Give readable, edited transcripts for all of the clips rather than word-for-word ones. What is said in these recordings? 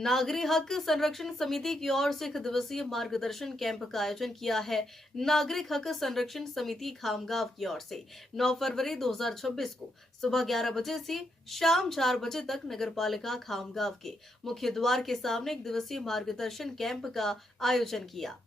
नागरिक हक संरक्षण समिति की ओर से 1 दिवसीय मार्गदर्शन कैंप का आयोजन किया है। नागरिक हक संरक्षण समिति खामगांव की ओर से 9 फरवरी 2026 को सुबह 11 बजे से शाम 4 बजे तक नगरपालिका खामगांव के मुख्य द्वार के सामने 1 दिवसीय मार्गदर्शन कैंप का आयोजन किया।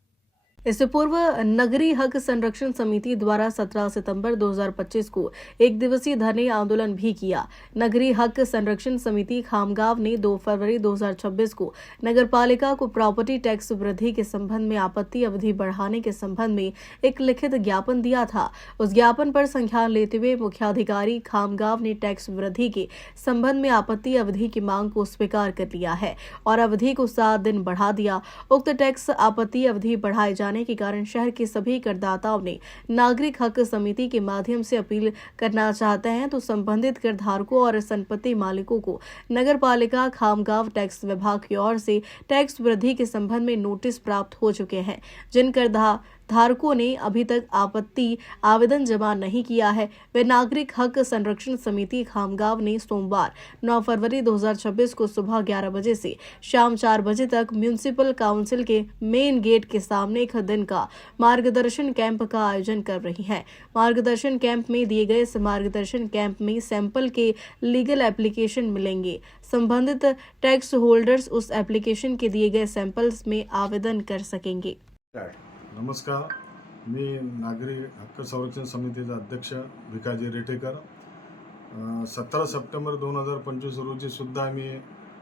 इससे पूर्व नगरीय हक संरक्षण समिति द्वारा 17 सितंबर 2025 को 1 दिवसीय धरने आंदोलन भी किया। नगरीय हक संरक्षण समिति खामगांव ने 2 फरवरी 2026 को नगरपालिका को प्रॉपर्टी टैक्स वृद्धि के संबंध में आपत्ति अवधि बढ़ाने के संबंध में एक लिखित ज्ञापन दिया था। उस ज्ञापन पर संज्ञान लेते हुए मुख्याधिकारी खामगांव ने टैक्स वृद्धि के संबंध में आपत्ति अवधि की मांग को स्वीकार कर लिया है और अवधि को 7 दिन बढ़ा दिया। उक्त टैक्स आपत्ति अवधि बढ़ाए जाने के कारण शहर के सभी करदाताओं ने नागरिक हक समिति के माध्यम से अपील करना चाहते हैं तो संबंधित करधारकों और संपत्ति मालिकों को नगरपालिका खामगांव टैक्स विभाग की ओर से टैक्स वृद्धि के संबंध में नोटिस प्राप्त हो चुके हैं। जिन करधारकों ने अभी तक आपत्ति आवेदन जमा नहीं किया है वे नागरिक हक संरक्षण समिति खामगांव ने सोमवार 9 फरवरी 2026 को सुबह 11 बजे से शाम 4 बजे तक म्युनिसिपल काउंसिल के मेन गेट के सामने एक दिन का मार्गदर्शन कैंप का आयोजन कर रही है। मार्गदर्शन कैंप में दिए गए इस मार्गदर्शन कैंप में सैंपल के लीगल एप्लीकेशन मिलेंगे। संबंधित टैक्स होल्डर्स उस एप्लीकेशन के दिए गए सैंपल्स में आवेदन कर सकेंगे। नमस्कार, मी नागरी हक्क संरक्षण समितीचा अध्यक्ष भिकाजी रेटेकर। 17 सप्टेंबर 2025 रोजी सुद्धा आम्ही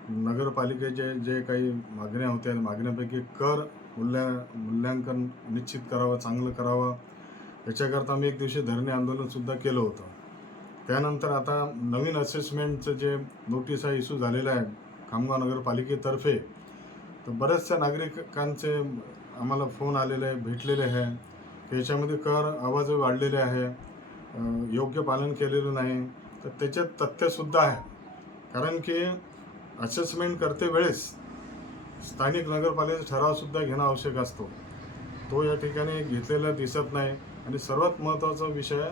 नगरपालिकेचे जे काही मागण्या होत्या मागण्यापैकी कर मूल्यांकन निश्चित करावं, चांगलं करावं याच्याकरता आम्ही 1 दिवसीय धरणे आंदोलनसुद्धा केलं होतं। त्यानंतर आता नवीन असेसमेंटचं जे नोटीस इश्यू झालेलं आहे खामगाव नगरपालिकेतर्फे, तर बऱ्याचशा नागरिकांचे आम्हाला फोन आलेले आहे, भेटलेले आहे की याच्यामध्ये कर आवाज वाढलेले आहे, योग्य पालन केलेलं नाही। तर त्याच्यात तथ्यसुद्धा आहे, कारण की असेसमेंट करते वेळेस स्थानिक नगरपालिकेचा ठरावसुद्धा घेणं आवश्यक असतो, तो या ठिकाणी घेतलेला दिसत नाही। आणि सर्वात महत्त्वाचा विषय आहे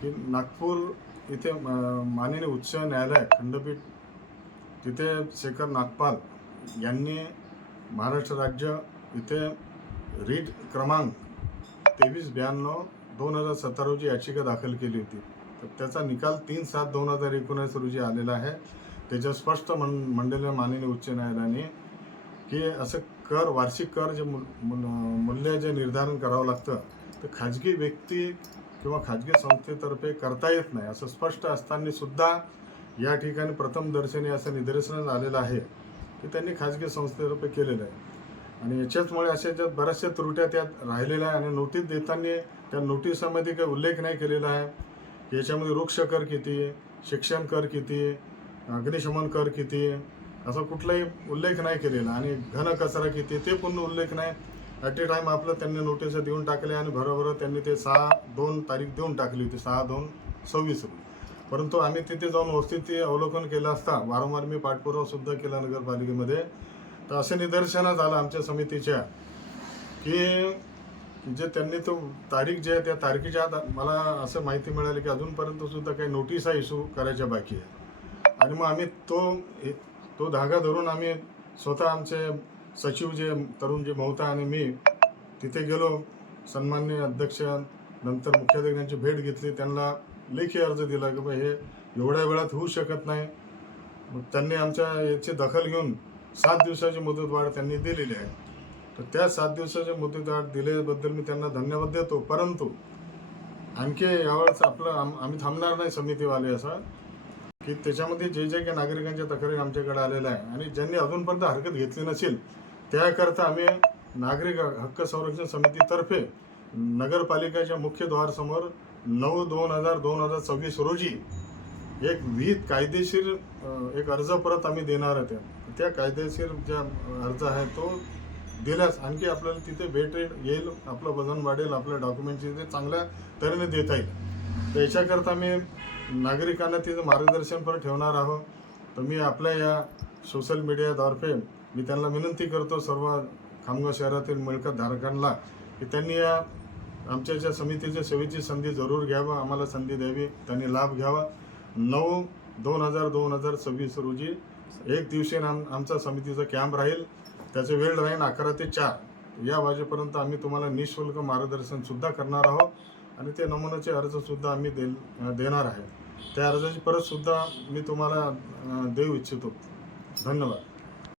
की नागपूर इथे माननीय उच्च न्यायालय खंडपीठ तिथे शेखर नागपाल यांनी महाराष्ट्र राज्य इथे रीट क्रमांक 2392/2017 रोजी याचिका दाखल केली होती। तर त्याचा निकाल 3/7/2019 रोजी आलेला आहे। त्याच्या स्पष्ट मंडलेल्या माननीय उच्च न्यायालयाने की असं कर वार्षिक कर जे मूल्य जे निर्धारण करावं लागतं ते खाजगी व्यक्ती किंवा खाजगी संस्थेतर्फे करता येत नाही, असं स्पष्ट असताना सुद्धा या ठिकाणी प्रथमदर्शनी असं निदर्शनास आलेलं आहे की त्यांनी खाजगी संस्थेतर्फे केलेलं आहे। आणि याच्याचमुळे अशा ज्या बऱ्याचशा त्रुट्या त्यात राहिलेल्या आहे। आणि नोटीस देताना त्या नोटिसामध्ये काही उल्लेख नाही केलेला आहे की याच्यामध्ये वृक्ष कर किती आहे, शिक्षण कर किती आहे, अग्निशमन कर किती आहे, असा कुठलाही उल्लेख नाही केलेला। आणि घन कचरा किती आहे ते पण उल्लेख नाही। ॲट ए टाईम आपलं त्यांनी नोटीस देऊन टाकले आणि बरोबर त्यांनी ते 6/2 तारीख देऊन टाकली होती, 6/2/26 रोजी। परंतु आम्ही तिथे जाऊन व्यवस्थित अवलोकन केलं असता, वारंवार मी पाठपुरावासुद्धा केला नगरपालिकेमध्ये, तर असे निदर्शनास आलं आमच्या समितीच्या की जे त्यांनी तो तारीख जे आहे त्या तारखेच्या आत मला असं माहिती मिळाली की अजूनपर्यंतसुद्धा काही नोटिसा इश्यू करायच्या बाकी आहे। आणि मग आम्ही तो धागा धरून आम्ही स्वतः आमचे सचिव जे तरुणजी महोदय आणि मी तिथे गेलो। सन्माननीय अध्यक्ष नंतर मुख्याधिकाऱ्यांची भेट घेतली, त्यांना लेखी अर्ज दिला की हे एवढ्या वेळात होऊ शकत नाही। मग त्यांनी आमच्या याची दखल घेऊन 7 दिवसाची मुदतवाढ त्यांनी दिलेली आहे। तर त्या 7 दिवसाची मुदतवाढ दिल्याबद्दल मी त्यांना धन्यवाद देतो। परंतु आणखी यावेळेस आम्ही थांबणार नाही समितीवाले असं की त्याच्यामध्ये जे काही नागरिकांच्या तक्रारी आमच्याकडे आलेल्या आहे आणि ज्यांनी अजूनपर्यंत हरकत घेतली नसेल त्याकरता आम्ही नागरिक हक्क संरक्षण समितीतर्फे नगरपालिकेच्या मुख्य द्वारासमोर 9/2/2026 रोजी एक विहित कायदेशीर एक अर्ज परत आम्ही देणार आहे। त्या कायदेशीर ज्या अर्ज आहे तो दिल्यास आणखी आपल्याला तिथे भेट येईल, आपलं वजन वाढेल, आपल्या डॉक्युमेंटची ते चांगल्या तऱ्हेने देता येईल। तर याच्याकरता मी नागरिकांना तिथं मार्गदर्शन पण ठेवणार आहोत। तर मी आपल्या या सोशल मीडियाद्वारे मी त्यांना विनंती करतो सर्व खामगाव शहरातील मिळकत धारकांना की त्यांनी या आमच्या ज्या समितीच्या सेवेची संधी जरूर घ्यावं, आम्हाला संधी द्यावी, त्यांनी लाभ घ्यावा। 9/2/2026 रोजी एक दिवशी आमचा समितीचा कॅम्प राहील. त्याचे वेळ राहील 11 ते 4 या वाजेपर्यंत. आम्ही तुम्हाला निःशुल्क मार्गदर्शनसुद्धा करणार आहोत आणि ते नमुन्याचे अर्जसुद्धा आम्ही देणार आहे. त्या अर्जाची परतसुद्धा मी तुम्हाला देऊ इच्छितो. धन्यवाद.